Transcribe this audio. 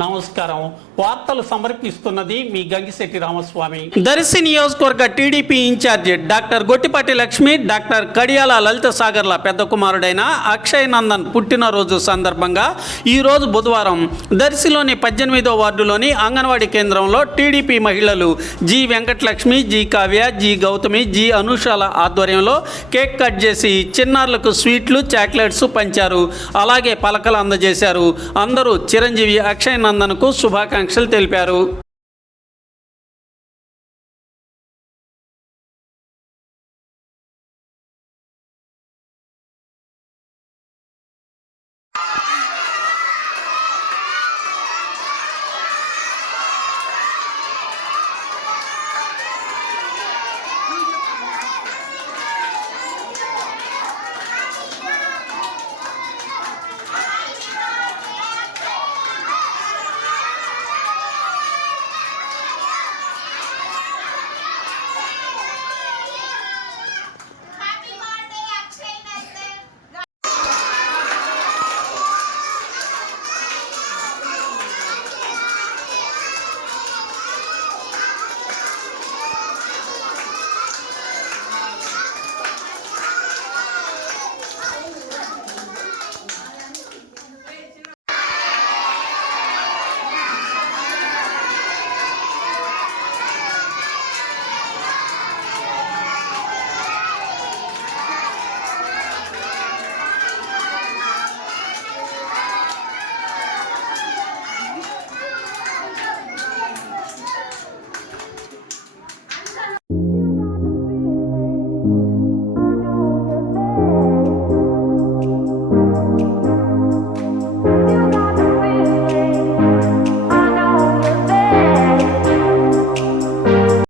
నమస్కారం. వార్తలు సమర్పిస్తున్నది మీ గంగిశెట్టి రామస్వామి. దర్శి నియోజకవర్గ TDP incharge doctor Gottipati Lakshmi doctor Kadiyala Lalitha Sagarla పెద్ద కుమారుడైన అక్షయ్ నందన్ పుట్టినరోజు సందర్భంగా ఈరోజు బుధవారం దర్శిలోని పద్దెనిమిదో వార్డులోని అంగన్వాడీ కేంద్రంలో టీడీపీ మహిళలు G Venkatalakshmi G Kavya G Gautami G అనుషాల ఆధ్వర్యంలో కేక్ కట్ చేసి చిన్నారులకు స్వీట్లు చాక్లెట్స్ పంచారు. అలాగే పలకలు అందజేశారు. అందరూ చిరంజీవి అక్షయ్ నందన్కు శుభాకాంక్షలు తెలిపారు.